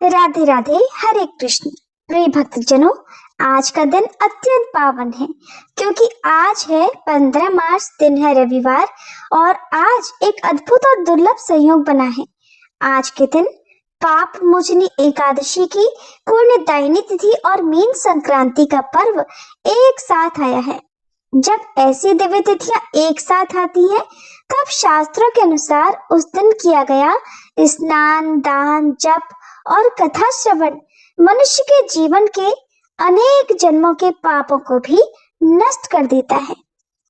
राधे राधे, हरे कृष्ण। प्रिय भक्तजनों, आज का दिन अत्यंत पावन है क्योंकि आज है 15 मार्च, दिन है रविवार और आज एक अद्भुत और दुर्लभ संयोग बना है। आज के दिन पाप मोचनी एकादशी की पुण्यदायिनी तिथि और मीन संक्रांति का पर्व एक साथ आया है। जब ऐसी दिव्य तिथियां एक साथ आती हैं, तब शास्त्रों के अनुसार उस दिन किया गया स्नान, दान, जप और कथा श्रवण मनुष्य के जीवन के अनेक जन्मों के पापों को भी नष्ट कर देता है।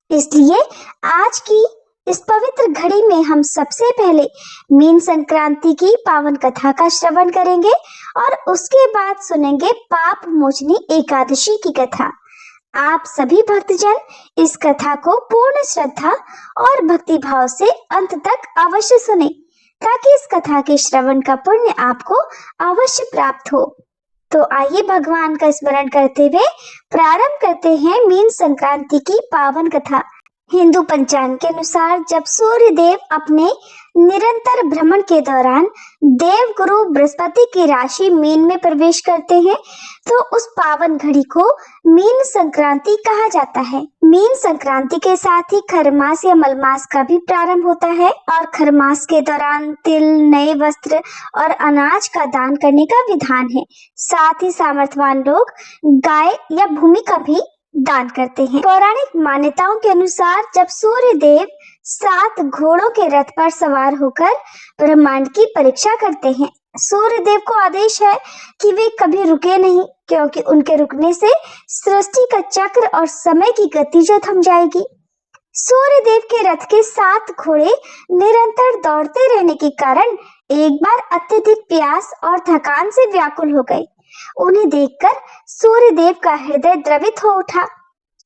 इसलिए आज की इस पवित्र घड़ी में हम सबसे पहले मीन संक्रांति की पावन कथा का श्रवण करेंगे और उसके बाद सुनेंगे पाप मोचनी एकादशी की कथा। आप सभी भक्तजन इस कथा को पूर्ण श्रद्धा और भक्ति भाव से अंत तक अवश्य सुने ताकि इस कथा के श्रवण का पुण्य आपको अवश्य प्राप्त हो। तो आइए भगवान का स्मरण करते हुए प्रारंभ करते हैं मीन संक्रांति की पावन कथा। हिंदू पंचांग के अनुसार जब सूर्य देव अपने निरंतर भ्रमण के दौरान देव गुरु बृहस्पति की राशि मीन में प्रवेश करते हैं, तो उस पावन घड़ी को मीन संक्रांति कहा जाता है। मीन संक्रांति के साथ ही खरमास या मलमास का भी प्रारंभ होता है और खरमास के दौरान तिल, नए वस्त्र और अनाज का दान करने का विधान है। साथ ही सामर्थ्यवान लोग गाय या भूमि का भी दान करते हैं। पौराणिक मान्यताओं के अनुसार जब सूर्य देव 7 घोड़ों के रथ पर सवार होकर ब्रह्मांड की परीक्षा करते हैं, सूर्य देव को आदेश है कि वे कभी रुके नहीं, क्योंकि उनके रुकने से सृष्टि का चक्र और समय की गति जो थम जाएगी। सूर्य देव के रथ के 7 घोड़े निरंतर दौड़ते रहने के कारण एक बार अत्यधिक प्यास और थकान से व्याकुल हो गए। उन्हें देखकर सूर्य देव का हृदय द्रवित हो उठा।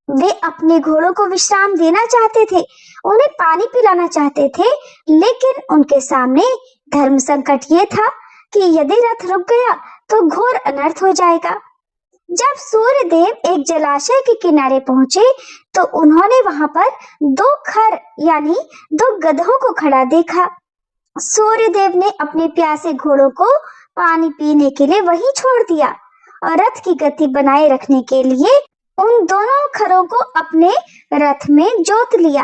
वे अपने घोड़ों को विश्राम देना चाहते थे, उन्हें पानी पिलाना चाहते थे, लेकिन उनके सामने धर्म संकट ये था कि यदि रथ रुक गया तो घोर अनर्थ हो जाएगा। जब सूर्य देव एक जलाशय के किनारे पहुंचे तो उन्होंने वहां पर 2 खर यानी 2 गधों को खड़ा देखा। सूर्य देव ने अपने प्यासे घोड़ों को पानी पीने के लिए वहीं छोड़ दिया और रथ की गति बनाए रखने के लिए उन दोनों खरों को अपने रथ में जोत लिया।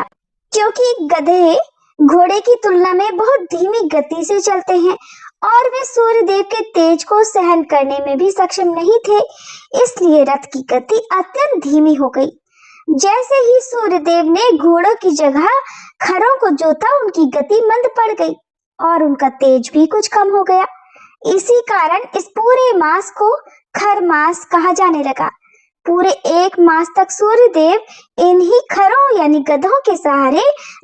क्योंकि गधे घोड़े की तुलना में बहुत धीमी गति से चलते हैं और वे सूर्य देव के तेज को सहन करने में भी सक्षम नहीं थे, इसलिए रथ की गति अत्यंत धीमी हो गई। जैसे ही सूर्य देव ने घोड़ों की जगह खरों को जोता, उनकी गति मंद पड़ गई और उनका तेज भी कुछ कम हो गया। इसी कारण इस पूरे मास को खरमास कहा जाने लगा। पूरे 1 मास तक सूर्य देव इन्हीं खरों यानी गधों के सहारे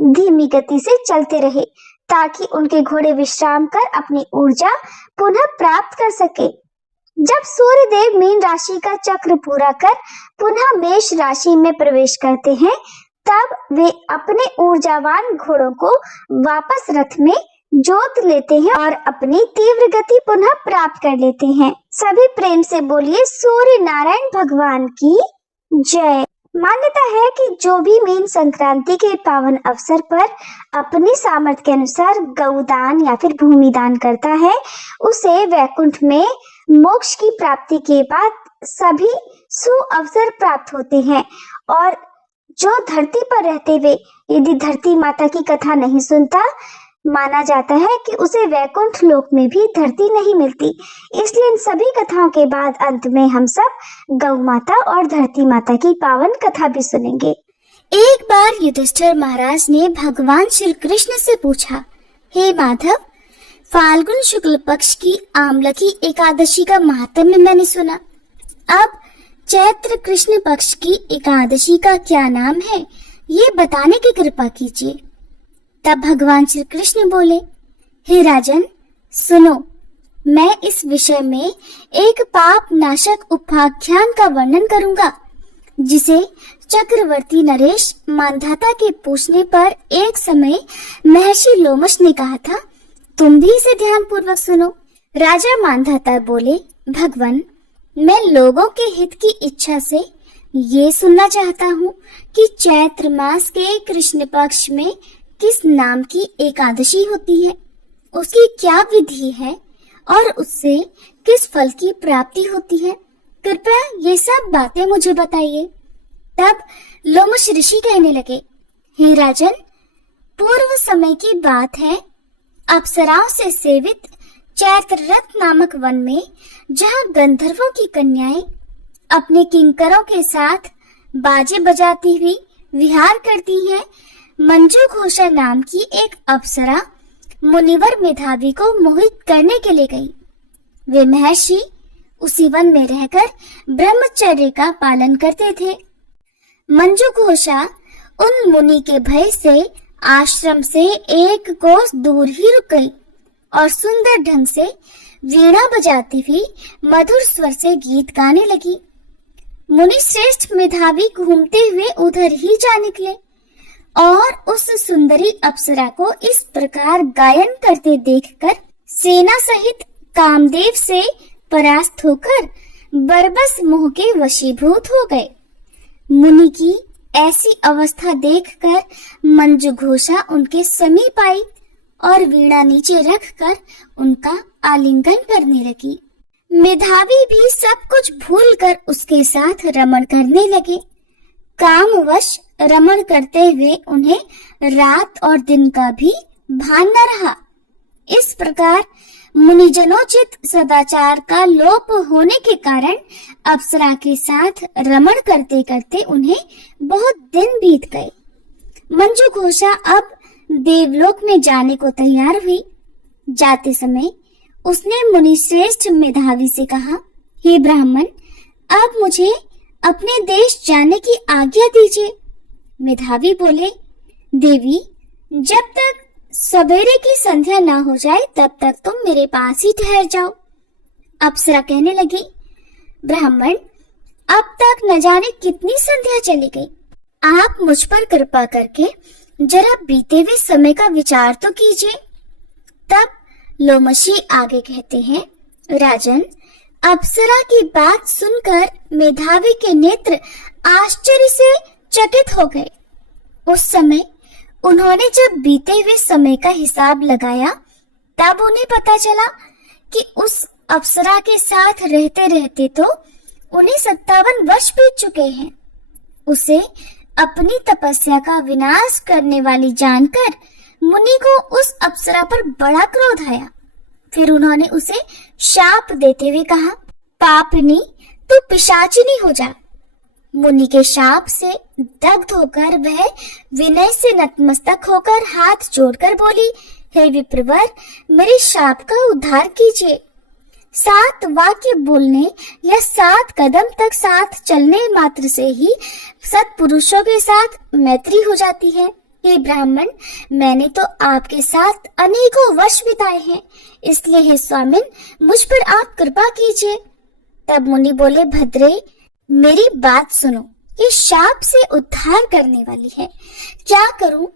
धीमी गति से चलते रहे ताकि उनके घोड़े विश्राम कर अपनी ऊर्जा पुनः प्राप्त कर सके। जब सूर्य देव मीन राशि का चक्र पूरा कर पुनः मेष राशि में प्रवेश करते हैं, तब वे अपने ऊर्जावान घोड़ों को वापस रथ में जोत लेते हैं और अपनी तीव्र गति पुनः प्राप्त कर लेते हैं। सभी प्रेम से बोलिए सूर्य नारायण भगवान की जय। मान्यता है कि जो भी मीन संक्रांति के पावन अवसर पर अपनी सामर्थ्य के अनुसार गौदान या फिर भूमि दान करता है, उसे वैकुंठ में मोक्ष की प्राप्ति के बाद सभी सुअवसर प्राप्त होते हैं। और जो धरती पर रहते हुए यदि धरती माता की कथा नहीं सुनता, माना जाता है कि उसे वैकुंठ लोक में भी धरती नहीं मिलती। इसलिए इन सभी कथाओं के बाद अंत में हम सब गौ माता और धरती माता की पावन कथा भी सुनेंगे। एक बार युधिष्ठिर महाराज ने भगवान श्री कृष्ण से पूछा, हे माधव, फाल्गुन शुक्ल पक्ष की आमलकी एकादशी का महात्म्य मैंने सुना। अब चैत्र कृष्ण पक्ष की एकादशी का क्या नाम है, ये बताने की कृपा कीजिए। तब भगवान श्री कृष्ण बोले, हे राजन, सुनो, मैं इस विषय में एक पाप नाशक उपाख्यान का वर्णन करूंगा, जिसे चक्रवर्ती नरेश मांधाता के पूछने पर एक समय महर्षि लोमश ने कहा था। तुम भी इसे ध्यान पूर्वक सुनो। राजा मांधाता बोले, भगवान, मैं लोगों के हित की इच्छा से ये सुनना चाहता हूँ कि चैत्र मास के कृष्ण पक्ष में किस नाम की एकादशी होती है, उसकी क्या विधि है और उससे किस फल की प्राप्ति होती है? कृपया ये सब बातें मुझे बताइए। तब लोमश ऋषि कहने लगे, हे राजन, पूर्व समय की बात है। अप्सराओं से सेवित चैत्ररथ नामक वन में, जहाँ गंधर्वों की कन्याएं अपने किंकरों के साथ बाजे बजाती हुई विहार करती हैं, मंजू घोषा नाम की एक अप्सरा मुनिवर मेधावी को मोहित करने के लिए गई। वे महर्षि उसी वन में रहकर ब्रह्मचर्य का पालन करते थे। मंजू घोषा उन मुनि के भय से आश्रम से एक कोस दूर ही रुक गई और सुंदर ढंग से वीणा बजाती हुई मधुर स्वर से गीत गाने लगी। मुनि श्रेष्ठ मेधावी घूमते हुए उधर ही जा निकले और उस सुंदरी अप्सरा को इस प्रकार गायन करते देखकर सेना सहित कामदेव से परास्त होकर बरबस मोह के वशीभूत हो गए। मुनि की ऐसी अवस्था देखकर मंजू घोषा उनके समीप आई और वीणा नीचे रखकर उनका आलिंगन करने लगी। मेधावी भी सब कुछ भूलकर उसके साथ रमण करने लगे। कामवश रमण करते हुए उन्हें रात और दिन का भी भान न रहा। इस प्रकार मुनिजनोचित सदाचार का लोप होने के कारण अप्सरा के साथ रमण करते करते उन्हें बहुत दिन बीत गए। मंजू घोषा अब देवलोक में जाने को तैयार हुई। जाते समय उसने मुनि श्रेष्ठ मेधावी से कहा, हे ब्राह्मण, अब मुझे अपने देश जाने की आज्ञा दीजिए। मेधावी बोले, देवी, जब तक सवेरे की संध्या ना हो जाए तब तक तुम मेरे पास ही ठहर जाओ। अप्सरा कहने लगी, ब्राह्मण, अब तक न जाने कितनी संध्या चली गई। आप मुझ पर कृपा करके जरा बीते हुए समय का विचार तो कीजिए। तब लोमशी आगे कहते हैं, राजन, अप्सरा की बात सुनकर मेधावी के नेत्र आश्चर्य से चकित हो गए। उस समय उन्होंने जब बीते हुए समय का हिसाब लगाया तब उन्हें पता चला कि उस अप्सरा के साथ रहते रहते तो उन्हें 57 वर्ष बीत चुके हैं। उसे अपनी तपस्या का विनाश करने वाली जानकर मुनि को उस अप्सरा पर बड़ा क्रोध आया। फिर उन्होंने उसे शाप देते हुए कहा, पापनी, तू पिशाचिनी हो जा। मुनि के शाप से दग्ध होकर वह विनय से नतमस्तक होकर हाथ जोड़कर बोली, हे विप्रवर, मेरे शाप का उद्धार कीजिए। 7 वाक्य बोलने या 7 कदम तक साथ चलने मात्र से ही सत्पुरुषों के साथ मैत्री हो जाती है। हे ब्राह्मण, मैंने तो आपके साथ अनेकों वर्ष बिताए हैं, इसलिए हे स्वामिन, मुझ पर आप कृपा कीजिए। तब मुनि बोले, भद्रे, मेरी बात सुनो, ये शाप से उद्धार करने वाली है। क्या करूं?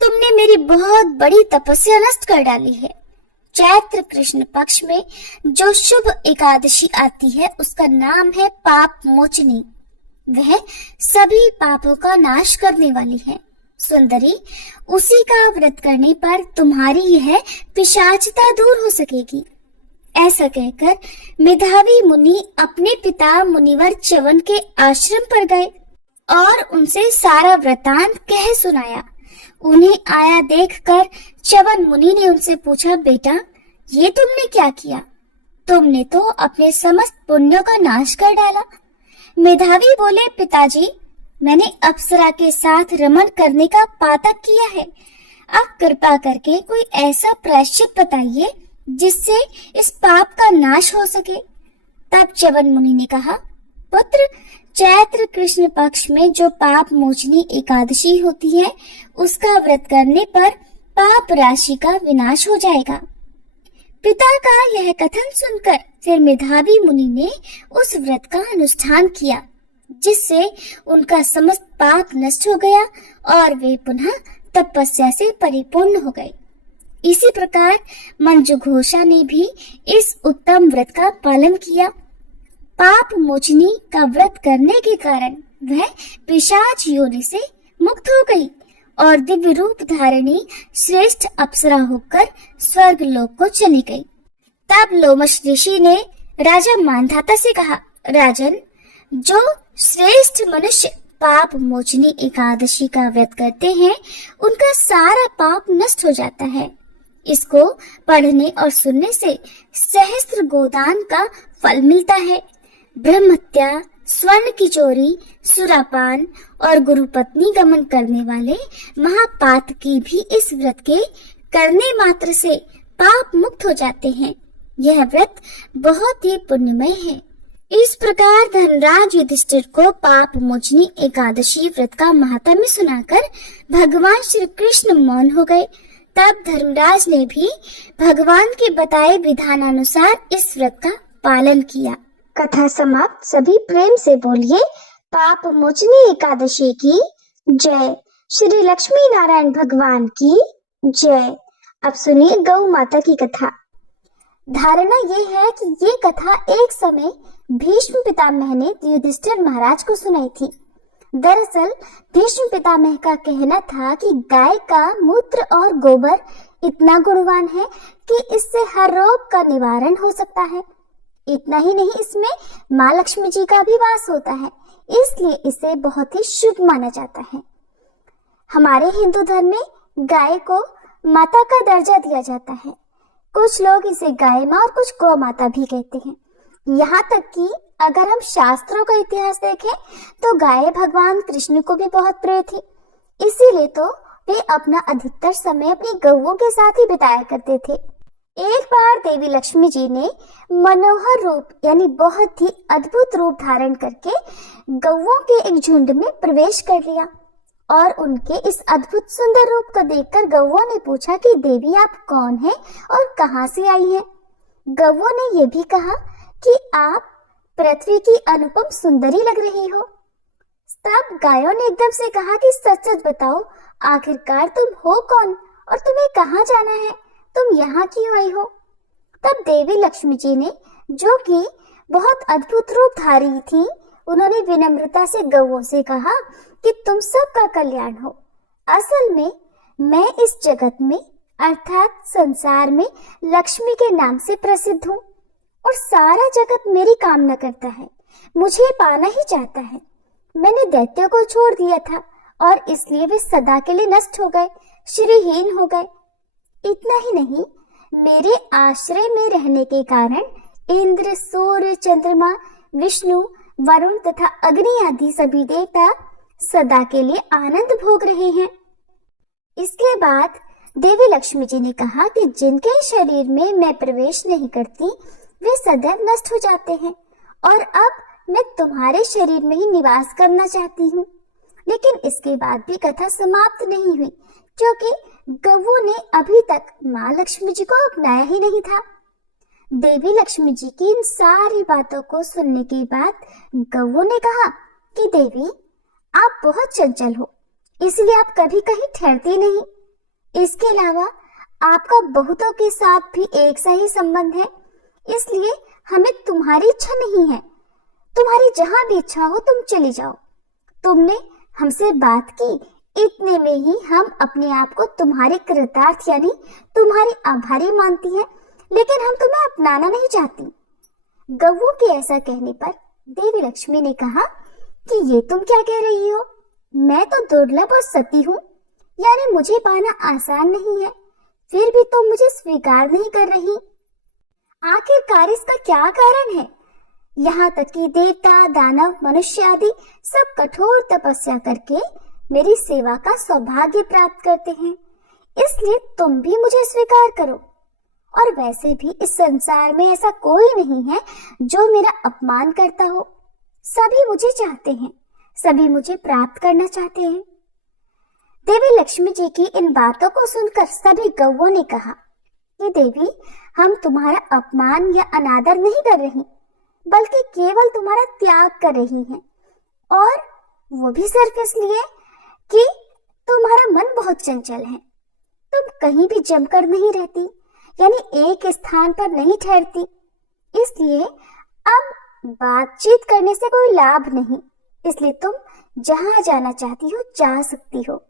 तुमने मेरी बहुत बड़ी तपस्या नष्ट कर डाली है। चैत्र कृष्ण पक्ष में जो शुभ एकादशी आती है उसका नाम है पाप मोचनी। वह सभी पापों का नाश करने वाली है। सुंदरी, उसी का व्रत करने पर तुम्हारी यह पिशाचता दूर हो सकेगी। ऐसा कहकर मेधावी मुनि अपने पिता मुनिवर च्यवन के आश्रम पर गए और उनसे सारा वृतांत कह सुनाया। उन्हें आया देखकर च्यवन मुनि ने उनसे पूछा, बेटा, ये तुमने क्या किया? तुमने तो अपने समस्त पुण्यों का नाश कर डाला। मेधावी बोले, पिताजी, मैंने अप्सरा के साथ रमण करने का पातक किया है। आप कृपा करके कोई ऐसा प्रायश्चित बताइए जिससे इस पाप का नाश हो सके। तब च्यवन मुनि ने कहा, पुत्र, चैत्र कृष्ण पक्ष में जो पाप मोचनी एकादशी होती है उसका व्रत करने पर पाप राशि का विनाश हो जाएगा। पिता का यह कथन सुनकर फिर मेधावी मुनि ने उस व्रत का अनुष्ठान किया, जिससे उनका समस्त पाप नष्ट हो गया और वे पुनः तपस्या से परिपूर्ण हो गए। इसी प्रकार मंजू घोषा ने भी इस उत्तम व्रत का पालन किया। पाप मोचनी का व्रत करने के कारण वह पिशाच योनि से मुक्त हो गई और दिव्य रूप धारिणी श्रेष्ठ अप्सरा होकर स्वर्ग लोक को चली गई। तब लोमश ऋषि ने राजा मांधाता से कहा, राजन, जो श्रेष्ठ मनुष्य पाप मोचनी एकादशी का व्रत करते हैं, उनका सारा पाप नष्ट हो जाता है। इसको पढ़ने और सुनने से सहस्त्र गोदान का फल मिलता है। ब्रह्महत्या, स्वर्ण की चोरी, सुरापान और गुरुपत्नी गमन करने वाले महापातकी भी इस व्रत के करने मात्र से पाप मुक्त हो जाते हैं। यह व्रत बहुत ही पुण्यमय है। इस प्रकार धर्मराज युधिष्ठिर को पाप मोचनी एकादशी व्रत का महात्म्य सुनाकर भगवान श्री कृष्ण मौन हो गए। तब धर्मराज ने भी भगवान के बताए विधानानुसार इस व्रत का पालन किया। कथा समाप्त। सभी प्रेम से बोलिए पाप मोचनी एकादशी की जय। श्री लक्ष्मी नारायण भगवान की जय। अब सुनिए गौ माता की कथा। धारणा ये है कि ये कथा एक समय भीष्म पितामह ने युधिष्ठिर महाराज को सुनाई थी। दरअसल भीष्म पितामह का कहना था कि गाय का मूत्र और गोबर इतना गुणवान है कि इससे हर रोग का निवारण हो सकता है। इतना ही नहीं, इसमें माँ लक्ष्मी जी का भी वास होता है, इसलिए इसे बहुत ही शुभ माना जाता है। हमारे हिंदू धर्म में गाय को माता का दर्जा दिया जाता है। कुछ लोग इसे गाय माँ और कुछ गौ माता भी कहते हैं। यहाँ तक कि अगर हम शास्त्रों का इतिहास देखें तो गाय भगवान कृष्ण को भी बहुत प्रिय थी, इसीलिए तो वे अपना अधिकतर समय अपनी गौओं के साथ ही बिताया करते थे। एक बार देवी लक्ष्मी जी ने मनोहर रूप यानी बहुत ही अद्भुत रूप धारण करके गौओं के एक झुंड में प्रवेश कर लिया और उनके इस अद्भुत सुंदर रूप को देखकर गौओं ने पूछा कि देवी आप कौन हैं और कहां से आई हैं? गौओं ने ये भी कहा कि आप पृथ्वी की अनुपम सुंदरी लग रही हो। तब गायों ने एकदम से कहा कि सच सच बताओ, आखिरकार तुम हो कौन और तुम्हें कहाँ जाना है? तुम यहाँ क्यों आई हो? तब देवी लक्ष्मी जी ने, जो कि बहुत अद्भुत रूपधारी थी, उन्होंने विनम्रता से गौओं से कहा कि तुम सबका कल्याण हो। असल में मैं इस जगत में अर्थात संसार में लक्ष्मी के नाम से प्रसिद्ध हूँ और सारा जगत मेरी कामना करता है, मुझे पाना ही चाहता है। मैंने दैत्यों को छोड़ दिया था और इसलिए वे सदा के लिए नष्ट हो गए, श्रीहीन हो गए। इतना ही नहीं, मेरे आश्रय में रहने के कारण इंद्र, सूर्य, चंद्रमा, विष्णु, वरुण तथा अग्नि आदि सभी देवता सदा के लिए आनंद भोग रहे हैं। इसके बाद देवी लक्ष्मी जी ने कहा कि जिनके शरीर में मैं प्रवेश नहीं करती वे सदैव नष्ट हो जाते हैं और अब मैं तुम्हारे शरीर में ही निवास करना चाहती हूँ। लेकिन इसके बाद भी कथा समाप्त नहीं हुई, क्योंकि गौओं ने अभी तक माँ लक्ष्मी जी को अपनाया ही नहीं था। देवी लक्ष्मी जी की इन सारी बातों को सुनने के बाद गौओं ने कहा कि देवी आप बहुत चंचल हो, इसलिए आप कभी कहीं ठहरती नहीं। इसके अलावा आपका बहुतों के साथ भी एक सा ही संबंध है, इसलिए हमें तुम्हारी इच्छा नहीं है। तुम्हारी जहां भी इच्छा हो तुम चली जाओ। तुमने हमसे बात की, इतने में ही हम अपने आप को तुम्हारे कृतार्थ यानी तुम्हारी आभारी मानती हैं, लेकिन हम तुम्हें अपनाना नहीं चाहती। गौओं के ऐसा कहने पर देवी लक्ष्मी ने कहा कि ये तुम क्या कह रही हो? मैं तो दुर्लभ और सती हूँ, यानी मुझे पाना आसान नहीं है, फिर भी तुम मुझे स्वीकार नहीं कर रही। आखिरकार इसका क्या कारण है? यहाँ तक कि देवता, दानव, मनुष्य आदि सब कठोर तपस्या करके मेरी सेवा का सौभाग्य प्राप्त करते हैं, इसलिए तुम भी मुझे स्वीकार करो। और वैसे भी इस संसार में ऐसा कोई नहीं है जो मेरा अपमान करता हो। सभी मुझे चाहते हैं, सभी मुझे प्राप्त करना चाहते हैं। देवी लक्ष्मी जी की इन बातों को सुनकर सभी गौओं ने कहा कि देवी हम तुम्हारा अपमान या अनादर नहीं कर रही, बल्कि केवल तुम्हारा त्याग कर रही हैं, और वो भी सिर्फ इसलिए कि तुम्हारा मन बहुत चंचल है। तुम कहीं भी जमकर नहीं रहती, यानी एक स्थान पर नहीं ठहरती, इसलिए अब बातचीत करने से कोई लाभ नहीं, इसलिए तुम जहां जाना चाहती हो जा सकती हो।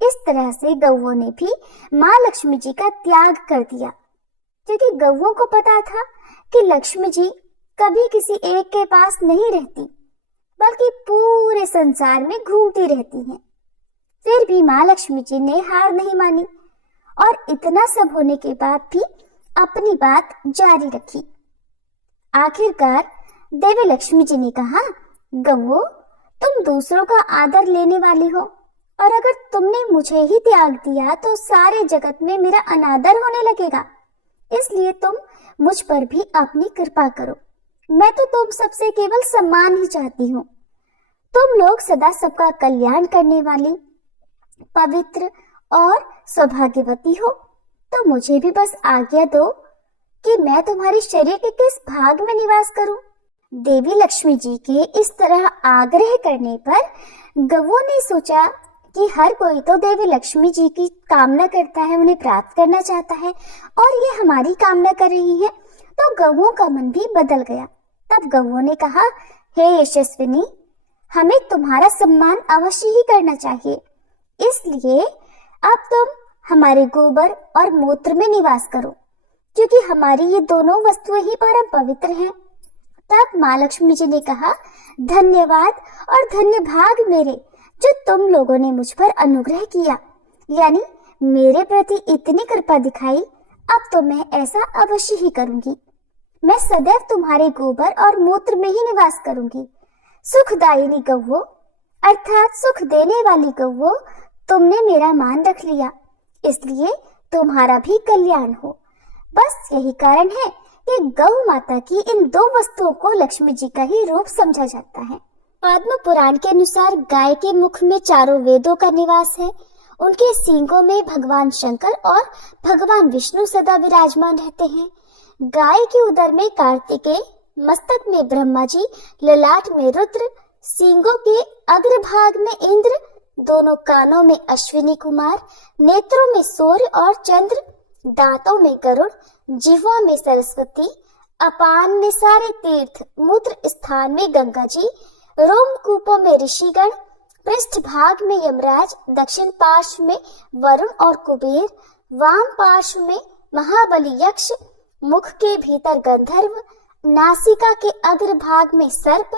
इस तरह से गौओं ने भी माँ लक्ष्मी जी का त्याग कर दिया। क्योंकि गौओं को पता था कि लक्ष्मी जी कभी किसी एक के पास नहीं रहती, बल्कि पूरे संसार में घूमती रहती हैं। फिर भी माँ लक्ष्मी जी ने हार नहीं मानी और इतना सब होने के बाद भी अपनी बात जारी रखी। आखिरकार देवी लक्ष्मी जी ने कहा, गौओं, तुम दूसरों का आदर लेने वाली हो और अगर तुमने मुझे ही त्याग दिया तो सारे जगत में मेरा अनादर होने लगेगा। इसलिए तुम मुझ पर भी अपनी कृपा करो। मैं तो तुम सबसे केवल सम्मान ही चाहती हूँ। तुम लोग सदा सबका कल्याण करने वाली, पवित्र और सौभाग्यवती हो, तो मुझे भी बस आज्ञा दो कि मैं तुम्हारे शरीर के किस भाग में निवास करूं। देवी लक्ष्मी जी के इस तरह आग्रह करने पर गौओं ने सोचा कि हर कोई तो देवी लक्ष्मी जी की कामना करता है, उन्हें प्राप्त करना चाहता है, और ये हमारी कामना कर रही है, तो गौओं का मन भी बदल गया। तब गौओं ने कहा, हे यशस्विनी, हमें तुम्हारा सम्मान अवश्य ही करना चाहिए, इसलिए अब तुम हमारे गोबर और मूत्र में निवास करो, क्योंकि हमारी ये दोनों वस्तुएं ही परम पवित्र हैं। तब माँ लक्ष्मी जी ने कहा, धन्यवाद और धन्य भाग मेरे, जो तुम लोगों ने मुझ पर अनुग्रह किया, यानी मेरे प्रति इतनी कृपा दिखाई। अब तो मैं ऐसा अवश्य ही करूंगी। मैं सदैव तुम्हारे गोबर और मूत्र में ही निवास करूंगी। सुखदायिनी गौओं, अर्थात सुख देने वाली गौओं, तुमने मेरा मान रख लिया, इसलिए तुम्हारा भी कल्याण हो। बस यही कारण है कि गौ माता की इन दो वस्तुओं को लक्ष्मी जी का ही रूप समझा जाता है। पद्म पुराण के अनुसार गाय के मुख में चारों वेदों का निवास है। उनके सींगों में भगवान शंकर और भगवान विष्णु सदा विराजमान रहते हैं। गाय के उदर में कार्तिकेय, मस्तक में ब्रह्मा जी, ललाट में रुद्र, सींगों के अग्रभाग में इंद्र, दोनों कानों में अश्विनी कुमार, नेत्रों में सूर्य और चंद्र, दांतों में गरुड़, जिह्वा में सरस्वती, अपान में सारे तीर्थ, मूत्र स्थान में गंगा जी, रोमकूपों में ऋषिगण, पृष्ठ भाग में यमराज, दक्षिण पार्श्व में वरुण और कुबेर, वाम पार्श्व में महाबली यक्ष, मुख के भीतर गंधर्व, नासिका के अग्रभाग में सर्प,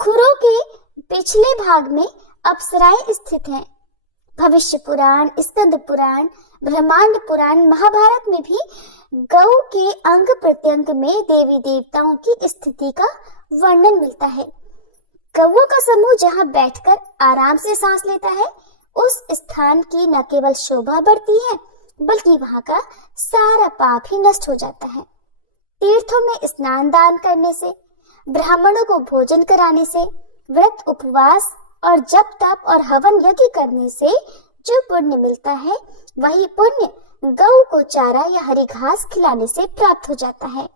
खुरों के पिछले भाग में अप्सराएं स्थित हैं। भविष्य पुराण, स्कंद पुराण, ब्रह्मांड पुराण, महाभारत में भी गौ के अंग प्रत्यंग में देवी देवताओं की स्थिति का वर्णन मिलता है। गौओं का समूह जहाँ बैठकर आराम से सांस लेता है, उस स्थान की न केवल शोभा बढ़ती है, बल्कि वहाँ का सारा पाप ही नष्ट हो जाता है। तीर्थों में स्नान दान करने से, ब्राह्मणों को भोजन कराने से, व्रत उपवास और जप तप और हवन यज्ञ करने से जो पुण्य मिलता है, वही पुण्य गौ को चारा या हरी घास खिलाने से प्राप्त हो जाता है।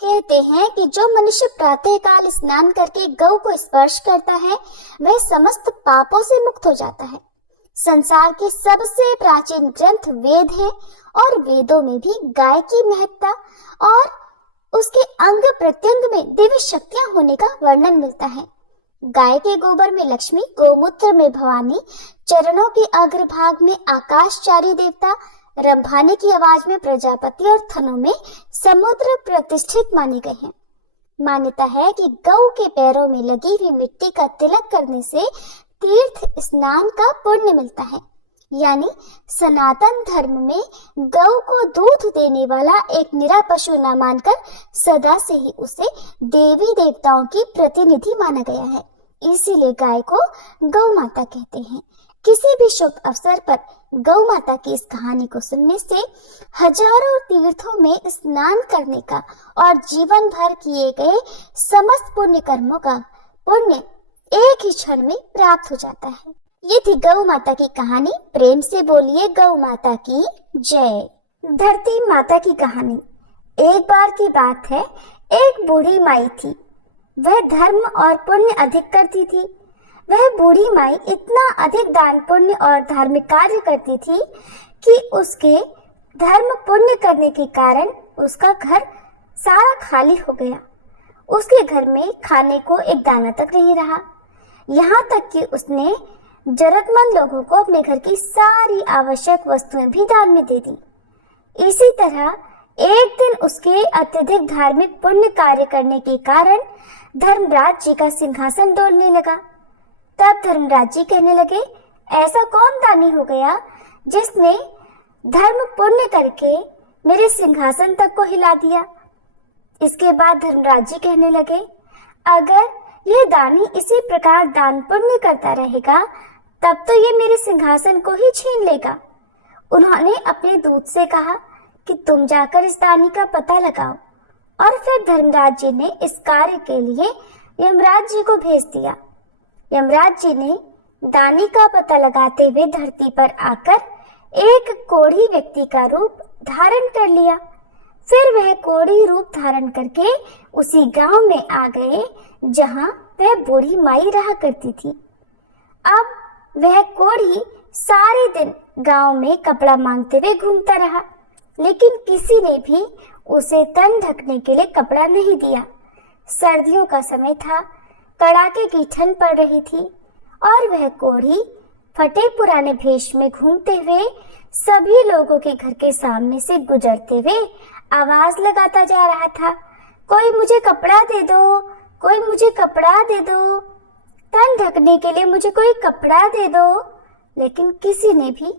कहते हैं कि जो मनुष्य प्रातः काल स्नान करके गौ को स्पर्श करता है, वह समस्त पापों से मुक्त हो जाता है। संसार के सबसे प्राचीन ग्रंथ वेद है और वेदों में भी गाय की महत्ता और उसके अंग प्रत्यंग में दिव्य शक्तियां होने का वर्णन मिलता है। गाय के गोबर में लक्ष्मी, गोमूत्र में भवानी, चरणों के अग्रभाग में आकाशचारी देवता, रंभाने की आवाज में प्रजापति और थनों में समुद्र प्रतिष्ठित माने गए हैं। मान्यता है कि गौ के पैरों में लगी हुई मिट्टी का तिलक करने से तीर्थ स्नान का पुण्य मिलता है। यानी सनातन धर्म में गौ को दूध देने वाला एक निरा पशु न मानकर सदा से ही उसे देवी देवताओं की प्रतिनिधि माना गया है। इसीलिए गाय को गौ माता कहते हैं। किसी भी शुभ अवसर पर गौ माता की इस कहानी को सुनने से हजारों तीर्थों में स्नान करने का और जीवन भर किए गए समस्त पुण्य कर्मों का पुण्य एक ही क्षण में प्राप्त हो जाता है। ये थी गौ माता की कहानी। प्रेम से बोलिए गौ माता की जय। धरती माता की कहानी। एक बार की बात है, एक बूढ़ी माई थी। वह धर्म और पुण्य अधिक करती थी। वह बूढ़ी माई इतना अधिक दान पुण्य और धार्मिक कार्य करती थी कि उसके धर्म पुण्य करने के कारण उसका घर सारा खाली हो गया। उसके घर में खाने को एक दाना तक नहीं रहा। यहाँ तक कि उसने जरूरतमंद लोगों को अपने घर की सारी आवश्यक वस्तुएं भी दान में दे दी। इसी तरह एक दिन उसके अत्यधिक धार्मिक पुण्य कार्य करने के कारण धर्मराज जी का सिंहासन डोलने लगा। तब धर्मराज जी कहने लगे, ऐसा कौन दानी हो गया जिसने धर्म पुण्य करके मेरे सिंहासन तक को हिला दिया। इसके बाद धर्मराज जी कहने लगे, अगर यह दानी इसी प्रकार दान पुण्य करता रहेगा तब तो ये मेरे सिंहासन को ही छीन लेगा। उन्होंने अपने दूत से कहा कि तुम जाकर इस दानी का पता लगाओ, और फिर धर्मराज जी ने इस कार्य के लिए यमराज जी को भेज दिया। यमराज जी ने दानी का पता लगाते हुए धरती पर आकर एक कोढ़ी व्यक्ति का रूप धारण कर लिया। फिर वह कोढ़ी रूप धारण करके उसी गांव में आ गए जहां वह बूढ़ी माई रहा करती थी। अब वह कोढ़ी सारे दिन गांव में कपड़ा मांगते हुए घूमता रहा, लेकिन किसी ने भी उसे तन ढकने के लिए कपड़ा नहीं दिया। सर्दियों का समय था, कड़ाके की ठंड पड़ रही थी और वह कोढ़ी फटे पुराने भेष में घूमते हुए सभी लोगों के घर के सामने से गुजरते हुए आवाज लगाता जा रहा था, कोई मुझे कपड़ा दे दो, कोई मुझे कपड़ा दे दो, तन ढकने के लिए मुझे कोई कपड़ा दे दो। लेकिन किसी ने भी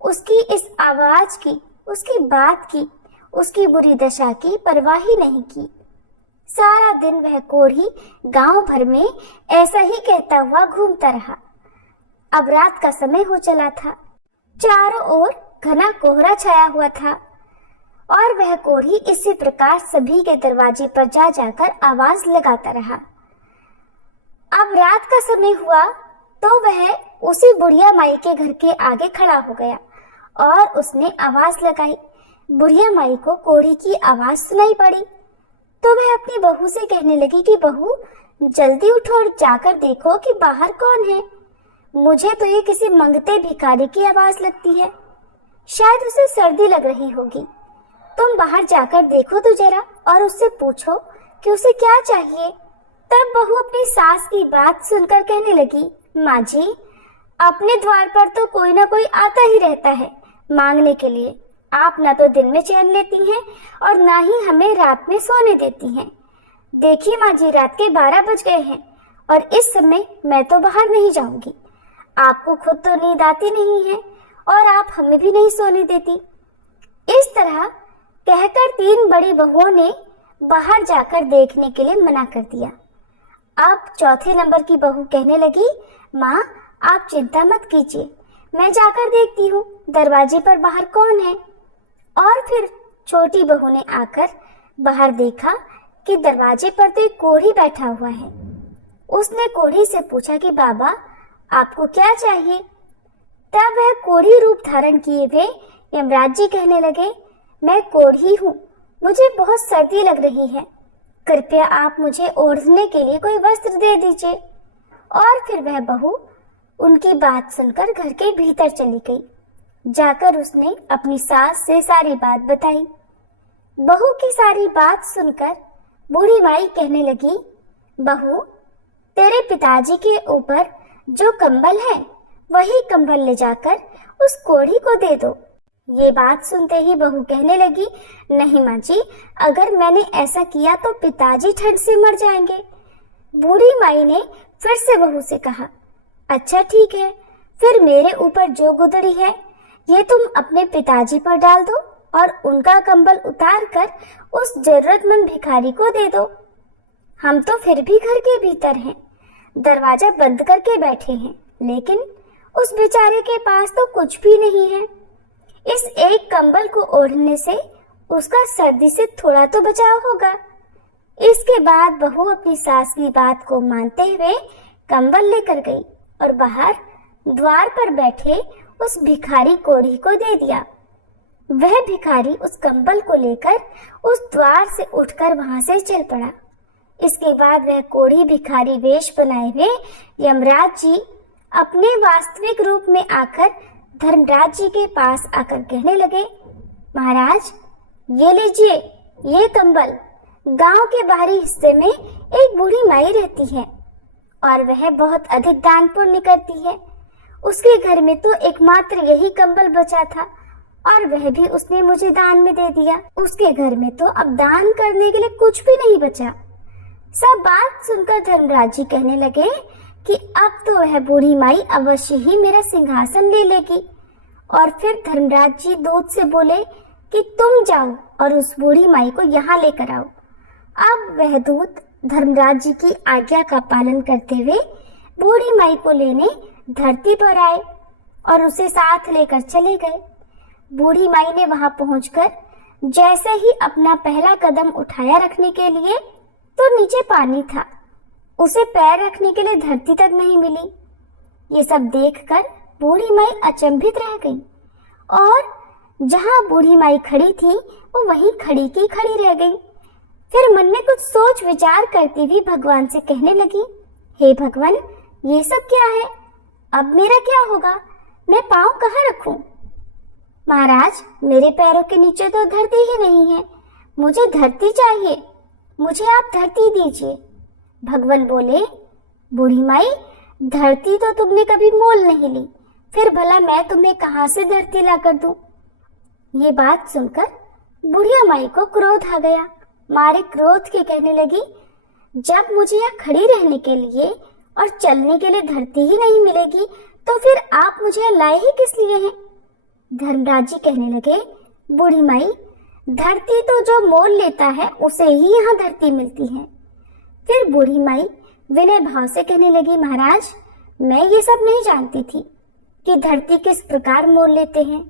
उसकी इस आवाज की, उसकी बात की, उसकी बुरी दशा की परवाह ही नहीं की। सारा दिन वह कोढ़ी गांव भर में ऐसा ही कहता हुआ घूमता रहा। अब रात का समय हो चला था, चारों ओर घना कोहरा छाया हुआ था और वह कोढ़ी इसी प्रकार सभी के दरवाजे पर जा जाकर आवाज लगाता रहा। अब रात का समय हुआ तो वह उसी बुढ़िया माई के घर के आगे खड़ा हो गया और उसने आवाज लगाई। बुढ़िया माई को कोढ़ी की आवाज सुनाई पड़ी तो वह अपनी बहू से कहने लगी कि बहू जल्दी उठो और जाकर देखो कि बाहर कौन है। मुझे तो ये किसी मंगते भिखारी की आवाज लगती है, शायद उसे सर्दी लग रही होगी। तुम बाहर जाकर देखो तो जरा और उससे पूछो कि उसे क्या चाहिए। तब बहू अपनी सास की बात सुनकर कहने लगी, माँ जी, अपने द्वार पर तो कोई ना कोई आता ही रहता है मांगने के लिए। आप ना तो दिन में चैन लेती हैं और ना ही हमें रात में सोने देती हैं। देखिए माँ जी, रात के 12 बज गए हैं और इस समय मैं तो बाहर नहीं जाऊंगी। आपको खुद तो नींद आती नहीं है और आप हमें भी नहीं सोने देती। इस तरह कहकर 3 बड़ी बहुओं ने बाहर जाकर देखने के लिए मना कर दिया। अब चौथे नंबर की बहू कहने लगी, माँ आप चिंता मत कीजिए, मैं जाकर देखती हूँ दरवाजे पर बाहर कौन है। और फिर छोटी बहू ने आकर बाहर देखा कि दरवाजे पर तो एक कोढ़ी बैठा हुआ है। उसने कोढ़ी से पूछा कि बाबा आपको क्या चाहिए। तब वह कोढ़ी रूप धारण किए हुए यमराज जी कहने लगे, मैं कोढ़ी हूँ, मुझे बहुत सर्दी लग रही है, कृपया आप मुझे ओढ़ने के लिए कोई वस्त्र दे दीजिए। और फिर वह बहू उनकी बात सुनकर घर के भीतर चली गई। जाकर उसने अपनी सास से सारी बात बताई। बहू की सारी बात सुनकर बूढ़ी माई कहने लगी, बहू तेरे पिताजी के ऊपर जो कंबल है वही कंबल ले जाकर उस कोढ़ी को दे दो। ये बात सुनते ही बहू कहने लगी, नहीं माँ जी, अगर मैंने ऐसा किया तो पिताजी ठंड से मर जाएंगे। बूढ़ी माई ने फिर से बहू से कहा, अच्छा ठीक है, फिर मेरे ऊपर जो गुदड़ी है ये तुम अपने पिताजी पर डाल दो और उनका कंबल उतार कर उस जरूरतमंद भिखारी को दे दो। हम तो फिर भी घर के भीतर हैं, दरवाजा बंद करके बैठे हैं, लेकिन उस बेचारे के पास तो कुछ भी नहीं है। इस एक कंबल को ओढ़ने से उसका सर्दी से थोड़ा तो बचाव होगा। इसके बाद बहू अपनी सास की बात को मानते हुए कंबल लेकर गई और बाहर द्वार पर बैठे उस भिखारी कोढ़ी को दे दिया। वह भिखारी उस कंबल को लेकर उस द्वार से उठकर वहां से चल पड़ा। इसके बाद वह कोढ़ी भिखारी वेश बनाए हुए यमराज जी अपने वास्तविक रूप में आकर धर्मराज जी के पास आकर कहने लगे, महाराज ये लीजिए, ये कंबल गांव के बाहरी हिस्से में एक बूढ़ी माई रहती है और वह बहुत अधिक दान पुण्य करती है। उसके घर में तो एकमात्र यही कंबल बचा था और वह भी उसने मुझे दान में दे दिया। उसके घर में तो अब दान करने के लिए कुछ भी नहीं बचा। सब बात सुनकर धर्मराज जी कहने लगे कि अब तो वह बूढ़ी माई अवश्य ही मेरा सिंहासन ले लेगी। और फिर धर्मराज जी दूत से बोले कि तुम जाओ और उस बूढ़ी माई को यहाँ लेकर आओ। अब वह दूत धर्मराज जी की आज्ञा का पालन करते हुए बूढ़ी माई को लेने धरती पर आए और उसे साथ लेकर चले गए। बूढ़ी माई ने वहां पहुंचकर जैसे ही अपना पहला कदम उठाया रखने के लिए तो नीचे पानी था। उसे पैर रखने के लिए धरती तक नहीं मिली। ये सब देखकर बूढ़ी माई अचंभित रह गई और जहां बूढ़ी माई खड़ी थी वो वहीं खड़ी की खड़ी रह गई। फिर मन में कुछ सोच विचार करती हुई भगवान से कहने लगी, हे भगवान, ये सब क्या है? अब मेरा क्या होगा? मैं पाँव कहाँ रखूं? महाराज, मेरे पैरों के नीचे तो धरती ही नहीं है। मुझे धरती चाहिए, मुझे आप धरती दीजिए। भगवान बोले, बूढ़ी माई, धरती तो तुमने कभी मोल नहीं ली, फिर भला मैं तुम्हें कहाँ से धरती लाकर दूं? ये बात सुनकर बुढ़िया माई को क्रोध आ गया। मारे क्रोध के कहने लगी, जब मुझे यहाँ खड़ी रहने के लिए और चलने के लिए धरती ही नहीं मिलेगी तो फिर आप मुझे यहाँ लाए ही किस लिए हैं? धर्मराज जी कहने लगे, बूढ़ी माई, धरती तो जो मोल लेता है उसे ही यहाँ धरती मिलती है। फिर बूढ़ी माई विनय भाव से कहने लगी, महाराज, मैं ये सब नहीं जानती थी कि धरती किस प्रकार मोल लेते हैं।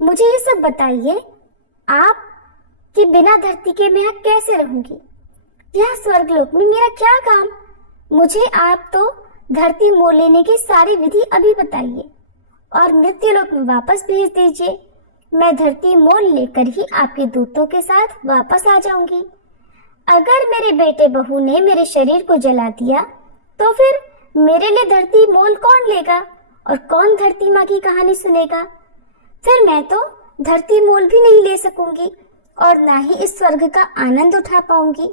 मुझे ये सब बताइए, आप कि बिना धरती के मैं यहाँ कैसे रहूंगी? यहाँ स्वर्गलोक में मेरा क्या काम? मुझे आप तो धरती मोल लेने की सारी विधि अभी बताइए और मृत्युलोक में वापस भेज दीजिए। मैं धरती मोल लेकर ही आपके दूतों के साथ वापस आ जाऊंगी। अगर मेरे बेटे बहू ने मेरे शरीर को जला दिया तो फिर मेरे लिए धरती मोल कौन लेगा और कौन धरती माँ की कहानी सुनेगा? फिर मैं तो धरती मोल भी नहीं ले सकूंगी और ना ही इस स्वर्ग का आनंद उठा पाऊंगी।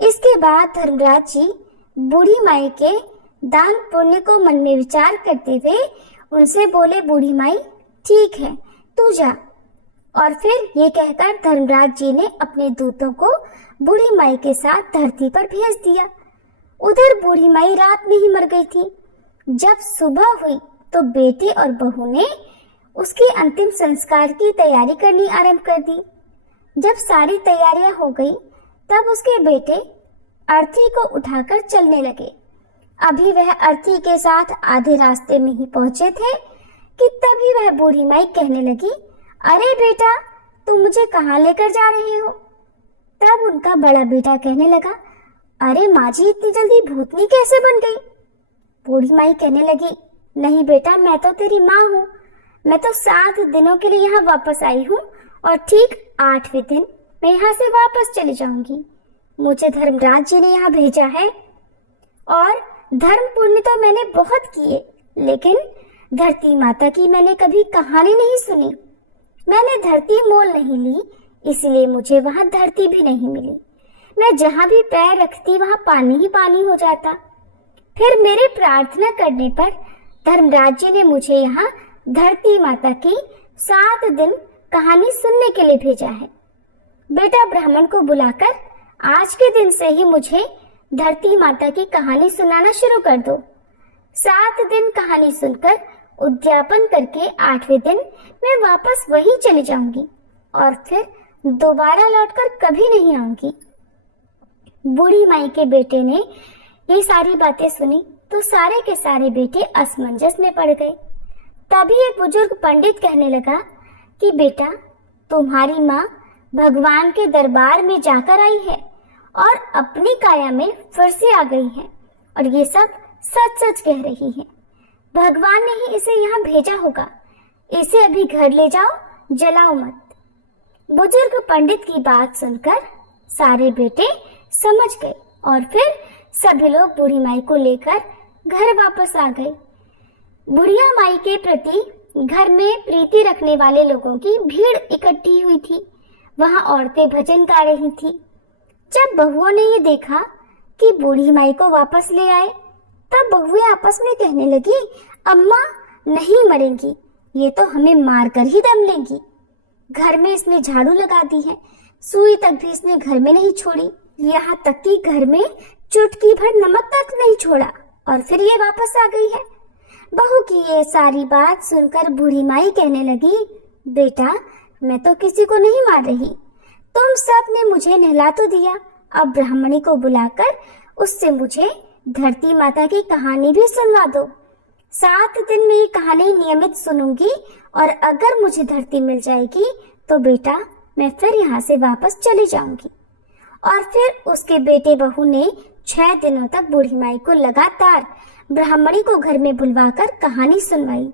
इसके बाद धर्मराज जी बूढ़ी माई के दान पुण्य को मन में विचार करते हुए उनसे बोले, बूढ़ी माई, ठीक है, तू जा। और फिर ये कहकर धर्मराज जी ने अपने दूतों को बूढ़ी माई के साथ धरती पर भेज दिया। उधर बूढ़ी माई रात में ही मर गई थी। जब सुबह हुई तो बेटे और बहू ने उसके अंतिम संस्कार की तैयारी करनी आरंभ कर दी। जब सारी तैयारियां हो गई तब उसके बेटे अर्थी को उठाकर चलने लगे। अभी वह अर्थी के साथ आधे रास्ते में ही पहुंचे थे कि तभी वह बूढ़ी माई कहने लगी, अरे बेटा, तुम मुझे कहाँ लेकर जा रहे हो? तब उनका बड़ा बेटा कहने लगा, अरे माँ जी, इतनी जल्दी भूतनी कैसे बन गई? बूढ़ी माई कहने लगी, नहीं बेटा, मैं तो तेरी माँ हूँ। मैं तो 7 दिनों के लिए यहाँ वापस आई हूँ और ठीक 8वें दिन मैं यहाँ से वापस चली जाऊंगी। मुझे धर्मराज जी ने यहाँ भेजा है और धर्म पुण्य तो मैंने बहुत किए, लेकिन धरती माता की मैंने कभी कहानी नहीं सुनी। मैंने धरती मोल नहीं ली, इसलिए मुझे वहाँ धरती भी नहीं मिली। मैं जहाँ भी पैर रखती वहाँ पानी ही पानी हो जाता। फिर मेरे प्रार्थना करने पर धर्मराज जी ने मुझे यहाँ धरती माता की 7 दिन कहानी सुनने के लिए भेजा है। बेटा, ब्राह्मण को बुलाकर आज के दिन से ही मुझे धरती माता की कहानी सुनाना शुरू कर दो। 7 दिन कहानी सुनकर उद्यापन करके 8वें दिन मैं वापस वहीं चली जाऊंगी और फिर दोबारा लौटकर कभी नहीं आऊंगी। बूढ़ी माई के बेटे ने ये सारी बातें सुनी तो सारे के सारे बेटे असमंजस में पड़ गए। तभी एक बुजुर्ग पंडित कहने लगा कि बेटा, तुम्हारी माँ भगवान के दरबार में जाकर आई है और अपनी काया में फिर से आ गई है और ये सब सच सच कह रही है। भगवान ने ही इसे यहाँ भेजा होगा। इसे अभी घर ले जाओ, जलाओ मत। बुजुर्ग पंडित की बात सुनकर सारे बेटे समझ गए और फिर सभी लोग बूढ़ी माई को लेकर घर वापस आ गए। बुढ़िया माई के प्रति घर में प्रीति रखने वाले लोगों की भीड़ इकट्ठी हुई थी। वहां औरतें भजन गा रही थी। जब बहुओं ने ये देखा कि बूढ़ी माई को वापस ले आए, तब बहुएं आपस में कहने लगी, अम्मा नहीं मरेंगी, ये तो हमें मारकर ही दम लेगी। घर में इसने झाड़ू लगा दी है, सुई तक भी इसने घर में नहीं छोड़ी, यहाँ तक कि घर में चुटकी भर नमक तक नहीं छोड़ा, और फिर ये वापस आ गई है। बहू की ये सारी बात सुनकर बूढ़ी माई कहने लगी, बेटा मैं तो किसी को नहीं मार रही, तुम सब ने मुझे नहला तो दिया, अब ब्राह्मणी को बुलाकर उससे मुझे धरती माता की कहानी भी सुनवा दो। 7 दिन में ये कहानी नियमित सुनूंगी, और अगर मुझे धरती मिल जाएगी तो बेटा मैं फिर यहाँ से वापस चली जाऊंगी। और फिर उसके बेटे बहू ने 6 दिनों तक बूढ़ी माई को लगातार ब्राह्मणी को घर में बुलवाकर कहानी सुनवाई।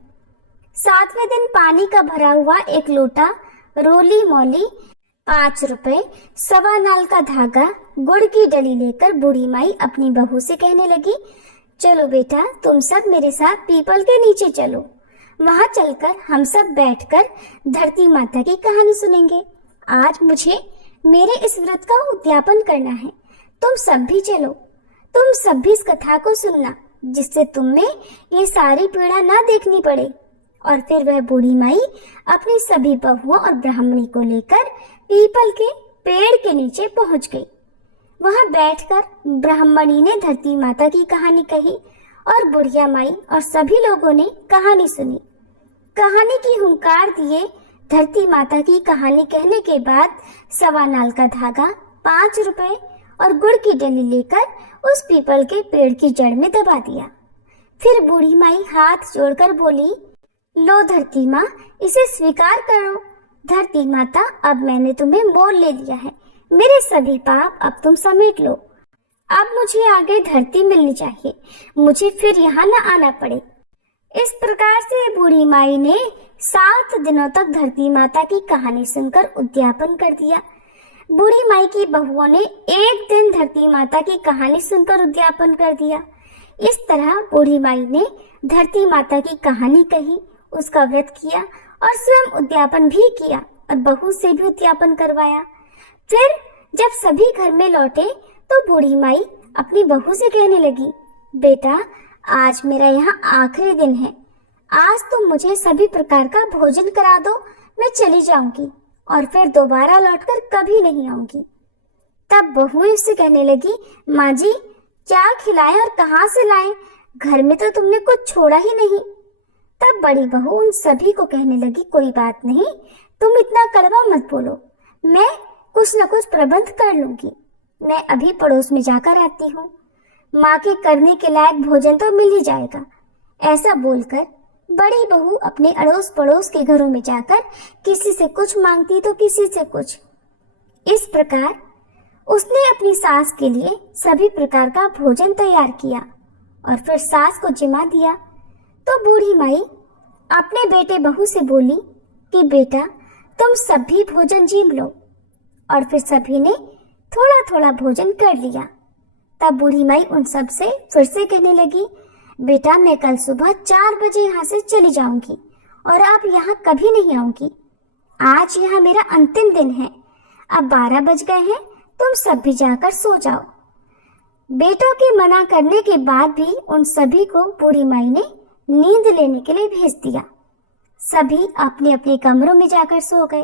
7वें दिन पानी का भरा हुआ एक लोटा, रोली मोली, 5 रुपए, 1.25 नाल का धागा, गुड़ की डली लेकर बूढ़ी माई अपनी बहू से कहने लगी, चलो बेटा तुम सब मेरे साथ पीपल के नीचे चलो, वहां चलकर हम सब बैठकर धरती माता की कहानी सुनेंगे। आज मुझे मेरे इस व्रत का उद्यापन करना है, तुम सब भी चलो, तुम सब भी इस कथा को सुनना, जिससे तुम्हें ये सारी पीड़ा ना देखनी पड़े। और फिर वह बूढ़ी माई अपनी सभी बहुओं और ब्राह्मणी को लेकर पीपल के पेड़ के नीचे पहुंच गई। वहां बैठकर ब्राह्मणी ने धरती माता की कहानी कही और बुढ़िया माई और सभी लोगों ने कहानी सुनी। कहानी की हुंकार दिए धरती माता की कहानी कहने के बाद 1.25 नाल का धागा, 5 रुपए और गुड़ की डली लेकर उस पीपल के पेड़ की जड़ में दबा दिया। फिर बूढ़ी माई हाथ जोड़कर बोली, लो धरती माँ, इसे स्वीकार करो। धरती माता, अब मैंने तुम्हें मोल ले लिया है, मेरे सभी पाप अब तुम समेट लो। अब मुझे आगे धरती मिलनी चाहिए, मुझे फिर यहाँ न आना पड़े। इस प्रकार से बूढ़ी माई ने 7 दिनों तक धरती माता की कहानी सुनकर उद्यापन कर दिया। बूढ़ी माई की बहुओं ने एक दिन धरती माता की कहानी सुनकर उद्यापन कर दिया। इस तरह बूढ़ी माई ने धरती माता की कहानी कही, उसका व्रत किया और स्वयं उद्यापन भी किया और बहू से भी उद्यापन करवाया। फिर जब सभी घर में लौटे तो बूढ़ी माई अपनी बहू से कहने लगी, बेटा आज मेरा यहाँ आखिरी दिन है, आज तुम मुझे सभी प्रकार का भोजन करा दो, मैं चली जाऊंगी और फिर दोबारा लौटकर कभी नहीं आऊंगी। तब बहू उससे कहने लगी, माँ जी क्या खिलाएं और कहाँ से लाएं, घर में तो तुमने कुछ छोड़ा ही नहीं। तब बड़ी बहू उन सभी को कहने लगी, कोई बात नहीं, तुम इतना कड़वा मत बोलो, मैं कुछ न कुछ प्रबंध कर लूंगी, मैं अभी पड़ोस में जाकर आती हूँ, माँ के करने के लायक भोजन तो मिल ही जाएगा। ऐसा बोलकर बड़ी बहू अपने अड़ोस पड़ोस के घरों में जाकर किसी से कुछ मांगती तो किसी से कुछ। इस प्रकार उसने अपनी सास के लिए सभी प्रकार का भोजन तैयार किया और फिर सास को जिम्मा दिया। तो बूढ़ी माई अपने बेटे बहू से बोली कि बेटा तुम सब भी भोजन जीम लो, और फिर सभी ने थोड़ा थोड़ा भोजन कर लिया। तब बूढ़ी माई उन सब से फिर से कहने लगी, बेटा मैं कल सुबह 4 बजे यहाँ से चली जाऊंगी और अब यहाँ कभी नहीं आऊंगी। आज यहाँ मेरा अंतिम दिन है, अब 12 बज गए हैं, तुम सब भी जाकर सो जाओ। बेटों के मना करने के बाद भी उन सभी को बूढ़ी माई ने नींद लेने के लिए भेज दिया। सभी अपने अपने कमरों में जाकर सो गए।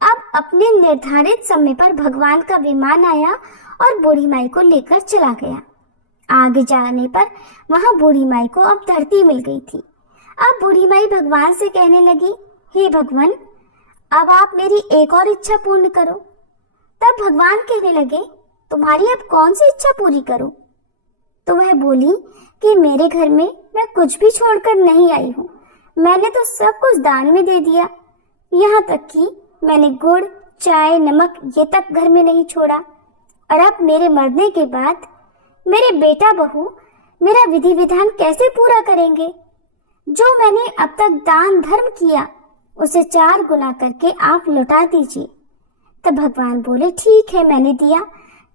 अब अपने निर्धारित समय पर भगवान का विमान आया और बूढ़ी माई को लेकर चला गया। आगे जाने पर वहां बूढ़ी माई को अब धरती मिल गई थी। अब बूढ़ी माई भगवान से कहने लगी, हे भगवान, अब आप मेरी एक और इच्छा पूर्ण करो। तब भगवान कहने लगे, तुम्हारी अब कौन सी इच्छा पूरी करूं? तो वह बोली कि मेरे घर में मैं कुछ भी छोड़कर नहीं आई हूँ, मैंने तो सब कुछ दान में दे दिया, यहाँ तक कि मैंने गुड़, चाय, नमक ये तक घर में नहीं छोड़ा। और अब मेरे मरने के बाद मेरे बेटा बहू मेरा विधि विधान कैसे पूरा करेंगे? जो मैंने अब तक दान धर्म किया उसे 4 गुना करके आप लौटा दीजिए। तब भगवान बोले, ठीक है, मैंने दिया,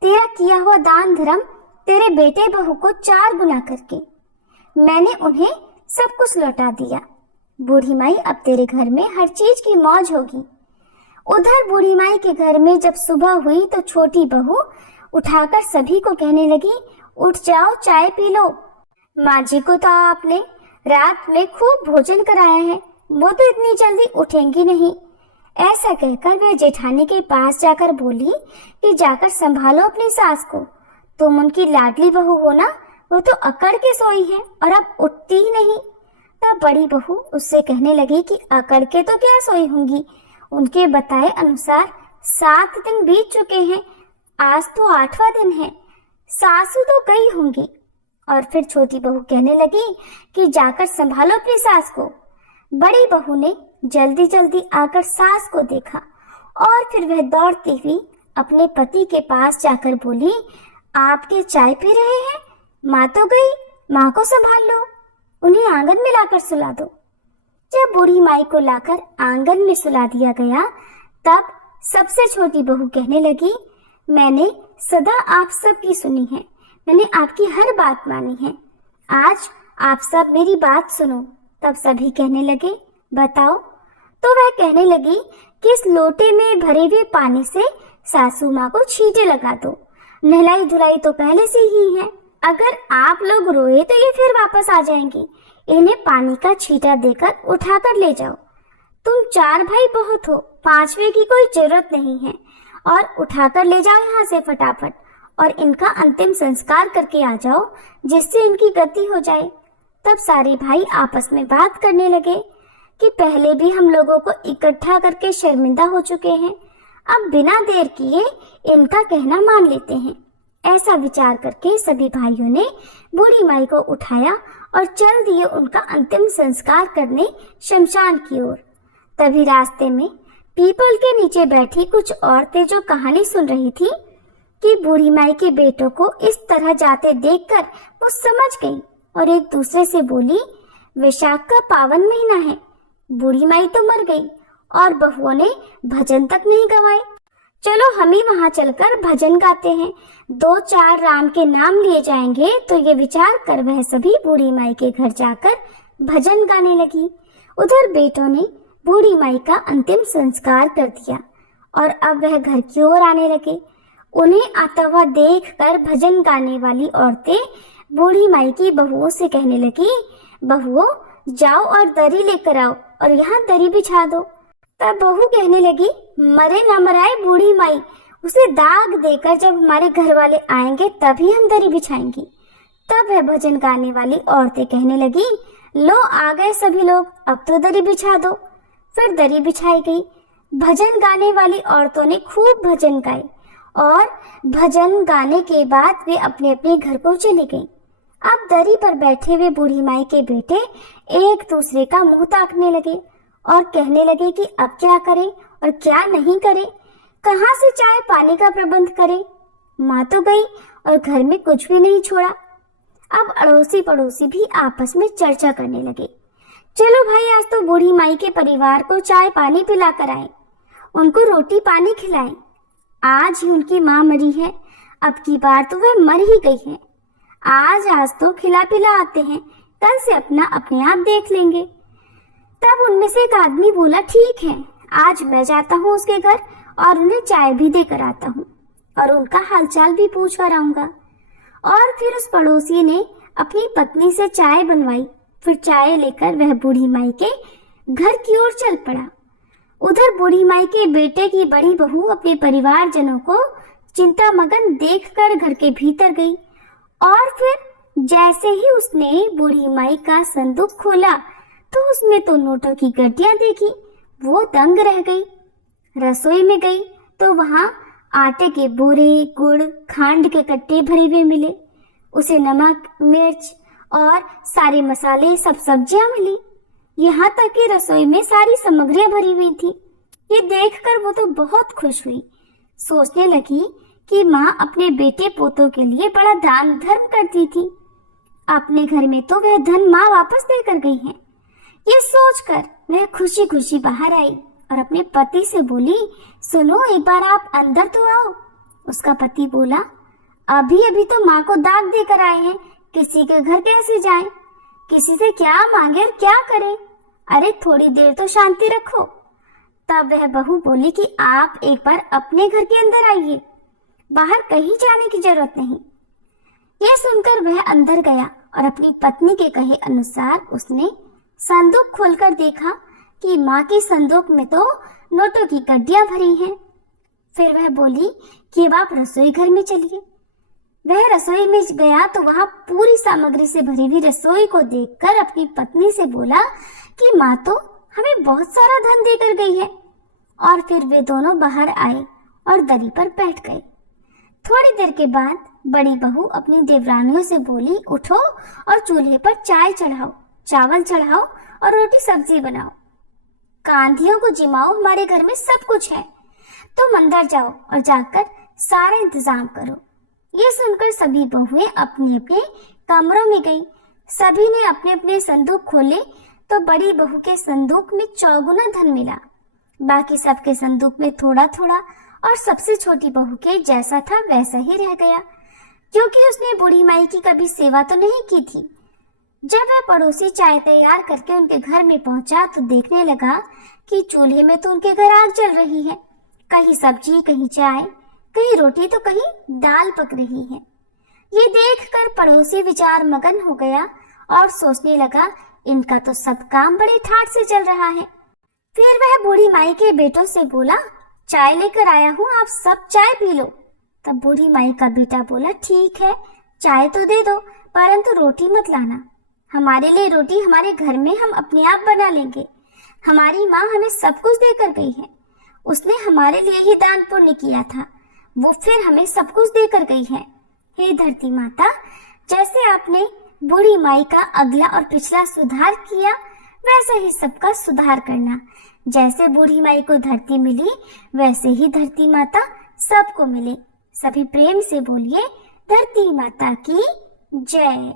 तेरा किया हुआ दान धर्म तेरे बेटे बहू को 4 गुना करके मैंने उन्हें सब कुछ लौटा दिया। बूढ़ी माई अब तेरे घर में हर चीज की मौज होगी। उधर बूढ़ी माई के घर में जब सुबह हुई तो छोटी बहू उठाकर सभी को कहने लगी, उठ जाओ, चाय पी लो। माँ जी को तो आपने रात में खूब भोजन कराया है, वो तो इतनी जल्दी उठेंगी नहीं। ऐसा कहकर वह जेठानी के पास जाकर बोली कि जाकर संभालो अपनी सास को, तुम उनकी लाडली बहू हो ना, वो तो अकड़ के सोई है और अब उठती ही नहीं। तब बड़ी बहू उससे कहने लगी कि अकड़ के तो क्या सोई होंगी, उनके बताए अनुसार 7 दिन बीत चुके हैं, आज तो 8वां दिन है, सासू तो गई होंगी। और फिर छोटी बहू कहने लगी कि जाकर संभालो अपनी सास को। बड़ी बहू ने जल्दी जल्दी आकर सास को देखा और फिर वह दौड़ती हुई अपने पति के पास जाकर बोली, आपके चाय पी रहे हैं, माँ तो गई, माँ को संभाल लो, उन्हें आंगन में लाकर सुला दो। जब बूढ़ी माई को लाकर आंगन में सुला दिया गया तब सबसे छोटी बहू कहने लगी, मैंने सदा आप सबकी सुनी है, मैंने आपकी हर बात मानी है, आज आप सब मेरी बात सुनो। तब सभी कहने लगे, बताओ। तो वह कहने लगी कि इस लोटे में भरे हुए पानी से सासू माँ को छींटे लगा दो, नहलाई धुलाई तो पहले से ही है, अगर आप लोग रोए तो ये फिर वापस आ जाएंगी, इन्हें पानी का छींटा देकर उठाकर ले जाओ। तुम 4 भाई बहुत हो, 5वें की कोई जरूरत नहीं है, और उठाकर ले जाओ यहाँ से फटाफट और इनका अंतिम संस्कार करके आ जाओ, जिससे इनकी गति हो जाए। तब सारे भाई आपस में बात करने लगे कि पहले भी हम लोगों को इकट्ठा करके शर्मिंदा हो चुके हैं, अब बिना देर किए इनका कहना मान लेते हैं। ऐसा विचार करके सभी भाइयों ने बूढ़ी माई को उठाया और चल दिए उनका अंतिम संस्कार करने शमशान की ओर। तभी रास्ते में पीपल के नीचे बैठी कुछ औरतें जो कहानी सुन रही थी कि बूढ़ी माई के बेटों को इस तरह जाते देखकर वो समझ गई और एक दूसरे से बोली, वैशाख का पावन महीना है, बूढ़ी माई तो मर गई और बहुओं ने भजन तक नहीं गवाए, चलो हम ही वहां चलकर भजन गाते हैं, 2-4 राम के नाम लिए जाएंगे। तो ये विचार कर वह सभी बूढ़ी माई के घर जाकर भजन गाने लगी। उधर बेटों ने बूढ़ी माई का अंतिम संस्कार कर दिया और अब वह घर की ओर आने लगे। उन्हें आता हुआ देखकर भजन गाने वाली औरतें बूढ़ी माई की बहुओं से कहने लगी, बहुओं जाओ और दरी लेकर आओ और यहाँ दरी बिछा दो। तब बहू कहने लगी, मरे न मराए बूढ़ी माई, उसे दाग देकर जब हमारे घर वाले आएंगे तभी हम दरी बिछाएंगी। तब वह भजन गाने वाली औरतें कहने लगी, लो आ गए सभी लोग, अब तो दरी बिछा दो। फिर दरी बिछाई गई। भजन गाने वाली औरतों ने खूब भजन गाए और भजन गाने के बाद वे अपने अपने घर को चली गईं। अब दरी पर बैठे हुए बूढ़ी माई के बेटे एक दूसरे का मुंह ताकने लगे और कहने लगे कि अब क्या करें और क्या नहीं करें, कहाँ से चाय पानी का प्रबंध करें। माँ तो गई और घर में कुछ भी नहीं छोड़ा। अब अड़ोसी पड़ोसी भी आपस में चर्चा करने लगे, चलो भाई आज तो बूढ़ी माई के परिवार को चाय पानी पिला कर आए, उनको रोटी पानी खिलाएं। आज ही उनकी माँ मरी है, अब की बार तो वह मर ही गई है, आज तो खिला पिला आते हैं, कल से अपना अपने आप देख लेंगे। तब उनमें से एक आदमी बोला, ठीक है, आज मैं जाता हूँ उसके घर और उन्हें चाय भी देकर आता हूँ और उनका हालचाल भी पूछ कर आऊंगा। और फिर उस पड़ोसी ने अपनी पत्नी से चाय बनवाई। फिर चाय लेकर वह बूढ़ी माई के घर की ओर चल पड़ा। उधर बूढ़ी माई के बेटे की बड़ी बहू अपने परिवारजनों को चिंतामग्न देखकर घर के भीतर गई और फिर जैसे ही उसने बूढ़ी माई का संदूक खोला तो उसमें तो नोटों की गड्डियां देखी, वो दंग रह गई। रसोई में गई तो वहां आटे के बोरे, गुड़, खांड के कट्टे भरे हुए मिले। उसे नमक, मिर्च और सारे मसाले, सब सब्जियां मिली। यहाँ तक कि रसोई में सारी सामग्रियां भरी हुई थी। ये देखकर वो तो बहुत खुश हुई। सोचने लगी कि माँ अपने बेटे पोतों के लिए बड़ा दान धर्म करती थी, अपने घर में तो वह धन माँ वापस देकर गई है। ये सोचकर वह खुशी खुशी बाहर आई और अपने पति से बोली, सुनो एक बार आप अंदर तो आओ। उसका पति बोला, अभी अभी तो माँ को दाग देकर आए हैं, किसी के घर कैसे जाएं? किसी से क्या मांगे और क्या करें? अरे थोड़ी देर तो शांति रखो। तब वह बहू बोली कि आप एक बार अपने घर के अंदर आइए, बाहर कहीं जाने की जरूरत नहीं। यह सुनकर वह अंदर गया और अपनी पत्नी के कहे अनुसार उसने संदूक खोलकर देखा कि माँ की संदूक में तो नोटों की गड्डियां भरी हैं। फिर वह बोली कि अब आप रसोई घर में चलिए। वह रसोई में गया तो वहां पूरी सामग्री से भरी हुई रसोई को देखकर अपनी पत्नी से बोला कि माँ तो हमें बहुत सारा धन देकर गई है। और फिर वे दोनों बाहर आए और दरी पर बैठ गए। थोड़ी देर के बाद बड़ी बहू अपनी देवरानियों से बोली, उठो और चूल्हे पर चाय चढ़ाओ, चावल चढ़ाओ और रोटी सब्जी बनाओ। कांधियों को जिमाओ, हमारे घर में सब कुछ है। तुम अंदर जाओ और जाकर सारा इंतजाम करो। ये सुनकर सभी बहुएं अपने अपने कमरों में गईं। सभी ने अपने अपने संदूक खोले तो बड़ी बहू के संदूक में चौगुना धन मिला। बाकी सबके संदूक में थोड़ा थोड़ा और सबसे छोटी बहू के जैसा था वैसा ही रह गया, क्योंकि उसने बूढ़ी माई की कभी सेवा तो नहीं की थी। जब वह पड़ोसी चाय तैयार करके उनके घर में पहुंचा तो देखने लगा कि चूल्हे में तो उनके घर आग जल रही है। कहीं सब्जी, कहीं चाय, कहीं रोटी तो कहीं दाल पक रही है। ये देखकर पड़ोसी विचार मगन हो गया और सोचने लगा, इनका तो सब काम बड़े ठाट से चल रहा है। फिर वह बूढ़ी माई के बेटों से बोला, चाय लेकर आया हूँ, आप सब चाय पी लो। तब बूढ़ी माई का बेटा बोला, ठीक है, चाय तो दे दो, परंतु रोटी मत लाना। हमारे लिए रोटी हमारे घर में हम अपने आप बना लेंगे। हमारी माँ हमें सब कुछ देकर गई है। उसने हमारे लिए ही दान पुण्य किया था, वो फिर हमें सब कुछ देकर गई है। हे धरती माता, जैसे आपने बूढ़ी माई का अगला और पिछला सुधार किया, वैसे ही सबका सुधार करना। जैसे बूढ़ी माई को धरती मिली, वैसे ही धरती माता सबको मिले। सभी प्रेम से बोलिए, धरती माता की जय।